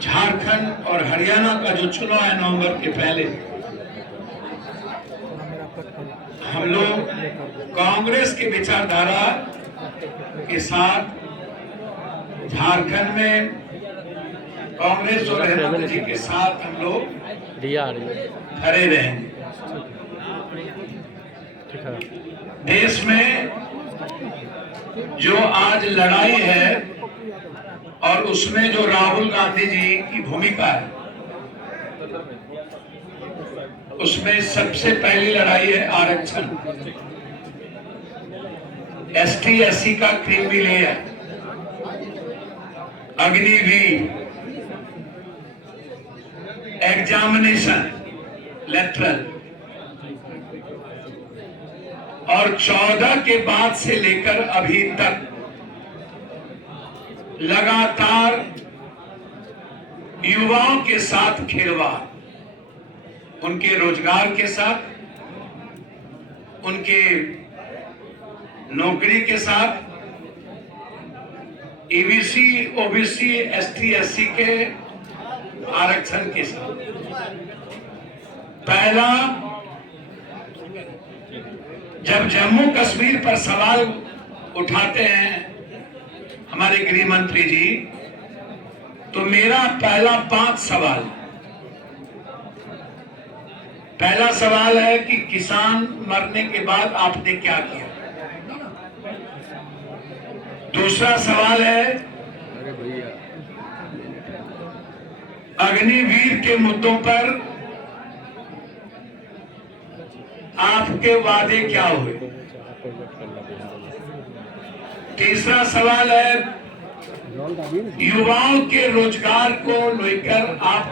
झारखंड और हरियाणा का जो चुनाव है नवंबर के पहले, हम लोग कांग्रेस की विचारधारा के साथ झारखंड में कांग्रेस और हेमंत जी के साथ हम लोग खड़े रहेंगे। देश में जो आज लड़ाई है और उसमें जो राहुल गांधी जी की भूमिका है, उसमें सबसे पहली लड़ाई है आरक्षण। एसटी एससी का creamy layer, Agniveer, examination lateral, और 14 के बाद से लेकर अभी तक लगातार युवाओं के साथ खिलवाड़, उनके रोजगार के साथ, उनके नौकरी के साथ, ईबीसी ओबीसी एसटी एससी के आरक्षण के साथ। पहला, जब जम्मू कश्मीर पर सवाल उठाते हैं हमारे गृह मंत्री जी, तो मेरा पहला 5 सवाल, पहला सवाल है कि किसान मरने के बाद आपने क्या किया। दूसरा सवाल है अग्निवीर के मुद्दों पर आपके वादे क्या हुए। तीसरा सवाल है युवाओं के रोजगार को लेकर आप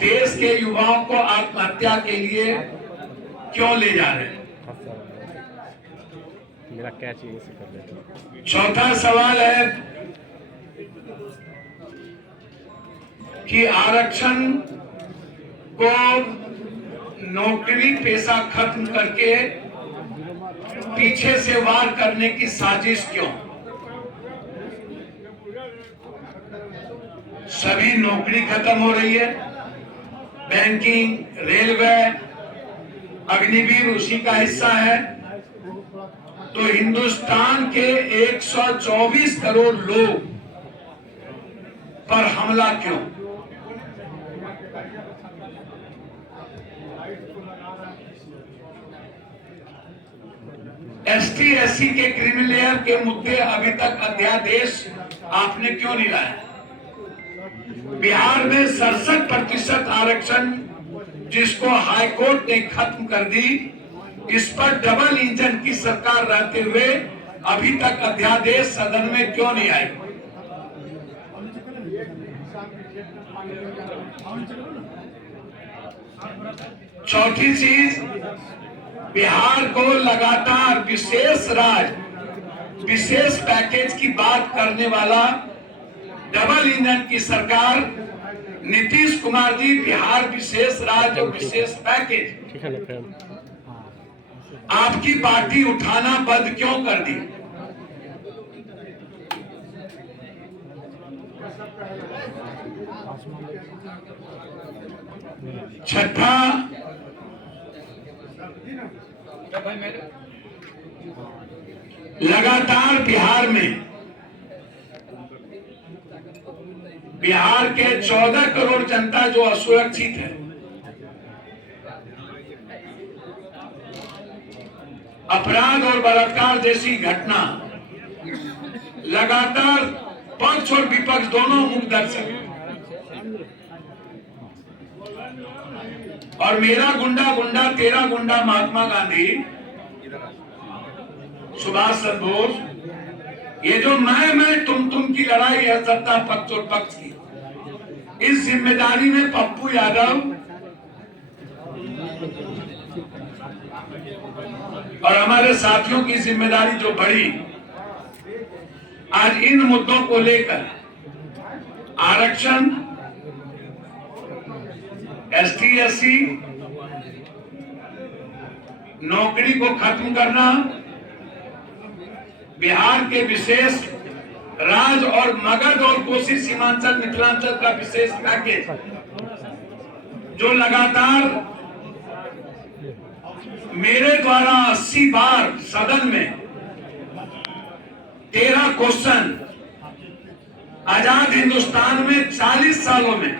देश के युवाओं को आत्महत्या के लिए क्यों ले जा रहे हैं। मेरा क्या चाहिए इसे कर लेते। चौथा सवाल है कि आरक्षण को नौकरी पेशा खत्म करके पीछे से वार करने की साजिश क्यों। सभी नौकरी खत्म हो रही है, बैंकिंग, रेलवे, अग्निवीर उसी का हिस्सा है। तो हिंदुस्तान के 124 करोड़ लोग पर हमला क्यों। एसटी एससी के क्रिमिनल लेयर के मुद्दे अभी तक अध्यादेश आपने क्यों नहीं लाया। बिहार में 67% आरक्षण जिसको हाईकोर्ट ने खत्म कर दी, इस पर डबल इंजन की सरकार रहते हुए अभी तक अध्यादेश सदन में क्यों नहीं आई। चौथी चीज, बिहार को लगातार विशेष राज्य, विशेष पैकेज की बात करने वाला डबल इंजन की सरकार नीतीश कुमार जी बिहार विशेष राज्य और विशेष पैकेज आपकी पार्टी उठाना बंद क्यों कर दी। छठा, लगातार बिहार के 14 करोड़ जनता जो असुरक्षित है, अपराध और बलात्कार जैसी घटना, लगातार पक्ष और विपक्ष दोनों मुख दर्शक। और मेरा गुंडा गुंडा तेरा गुंडा महात्मा गांधी, सुभाष चंद्र बोस, ये जो मैं तुम की लड़ाई है सत्ता पक्ष और पक्ष की, इस जिम्मेदारी में पप्पू यादव और हमारे साथियों की जिम्मेदारी जो बढ़ी, आज इन मुद्दों को लेकर आरक्षण, एसटी एससी, नौकरी को खत्म करना, बिहार के विशेष राज और मगध और कोसी सीमांचल मिथिलांचल का विशेष पैकेज जो लगातार मेरे द्वारा 80 बार सदन में 13 क्वेश्चन आजाद हिंदुस्तान में 40 सालों में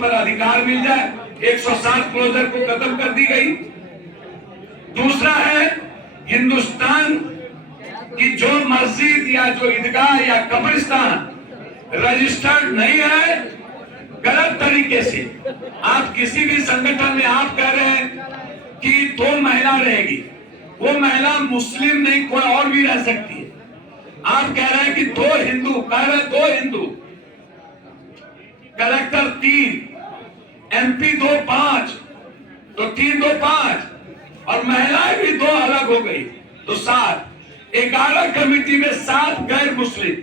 पर अधिकार मिल जाए, 107 क्लोजर को खत्म कर दी गई। दूसरा है हिंदुस्तान की जो मस्जिद या जो ईदगाह या कब्रिस्तान रजिस्टर्ड नहीं है, गलत तरीके से आप किसी भी संगठन में आप कह रहे हैं कि 2 महिला रहेगी, वो महिला मुस्लिम नहीं कोई और भी रह सकती है। आप कह रहे हैं कि 2 हिंदू, कह रहे हैं 2 हिंदू, कलेक्टर 3, MP 2 5, तो 3 2 5 और महिलाएं भी 2 अलग हो गई तो 7, 11 कमेटी में 7 गैर मुस्लिम।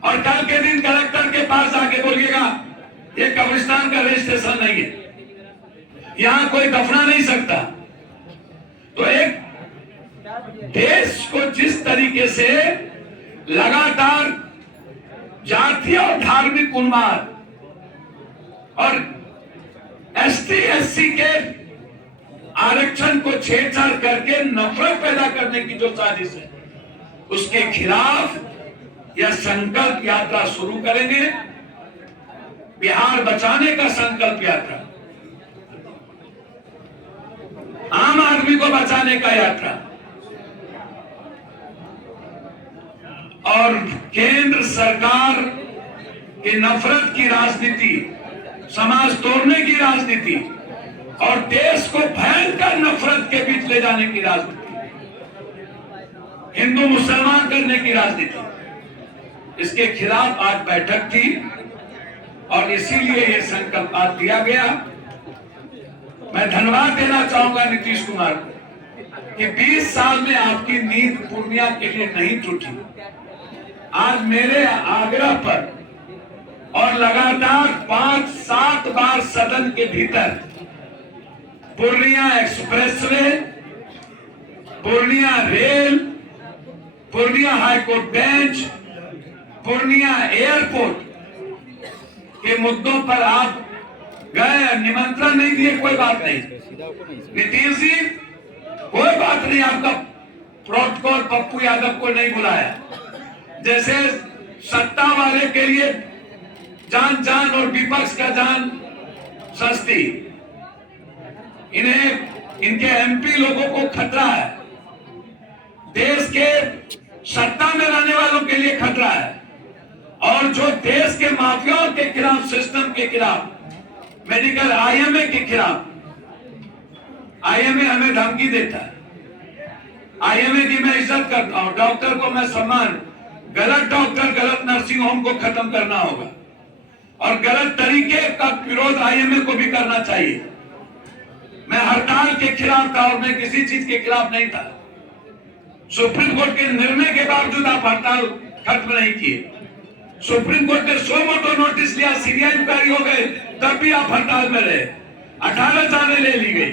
और कल के दिन कलेक्टर के पास आके बोलिएगा ये कब्रिस्तान का रजिस्ट्रेशन नहीं है, यहां कोई दफना नहीं सकता। तो एक देश को जिस तरीके से लगातार जातीय और धार्मिक उन्माद और ST SC के आरक्षण को छेड़छाड़ करके नफरत पैदा करने की जो साजिश है, उसके खिलाफ यह संकल्प यात्रा शुरू करेंगे। बिहार बचाने का संकल्प यात्रा, आम आदमी को बचाने का यात्रा और केंद्र सरकार की नफरत की राजनीति, समाज तोड़ने की राजनीति और देश को भयंकर नफरत के बीच ले जाने की राजनीति, हिंदू मुसलमान करने की राजनीति, इसके खिलाफ आज बैठक थी और इसीलिए यह संकल्प आज दिया गया। मैं धन्यवाद देना चाहूंगा नीतीश कुमार को कि 20 साल में आपकी नींद पूर्णिया के लिए नहीं टूटी। आज मेरे आग्रह पर और लगातार 5-7 बार सदन के भीतर Purnia expressway, Purnia rail, Purnia high court bench, Purnia airport के मुद्दों पर आप गए, निमंत्रण नहीं दिए, कोई बात नहीं। नीतीश जी कोई बात नहीं, आपका प्रोटोकॉल पप्पू यादव को नहीं बुलाया। जैसे सत्ता वाले के लिए जान जान और विपक्ष का जान सस्ती, इन्हें इनके MP लोगों को खतरा है, देश के सत्ता में रहने वालों के लिए खतरा है और जो देश के माफियाओं के खिलाफ, सिस्टम के खिलाफ, मेडिकल IMA के खिलाफ, IMA हमें धमकी देता है। IMA की मैं इज्जत करता हूं, डॉक्टर को मैं सम्मान, गलत डॉक्टर, गलत नर्सिंग होम को खत्म करना होगा और गलत तरीके का विरोध IMA को भी करना चाहिए। मैं हड़ताल के खिलाफ था और मैं किसी चीज के खिलाफ नहीं था। सुप्रीम कोर्ट के निर्णय के बावजूद आप हड़ताल खत्म नहीं किए। सुप्रीम कोर्ट ने सो मोटो नोटिस लिया, CBI इंक्वायरी हो गए, तब भी आप हड़ताल में रहे, 18 जाने ले ली गई।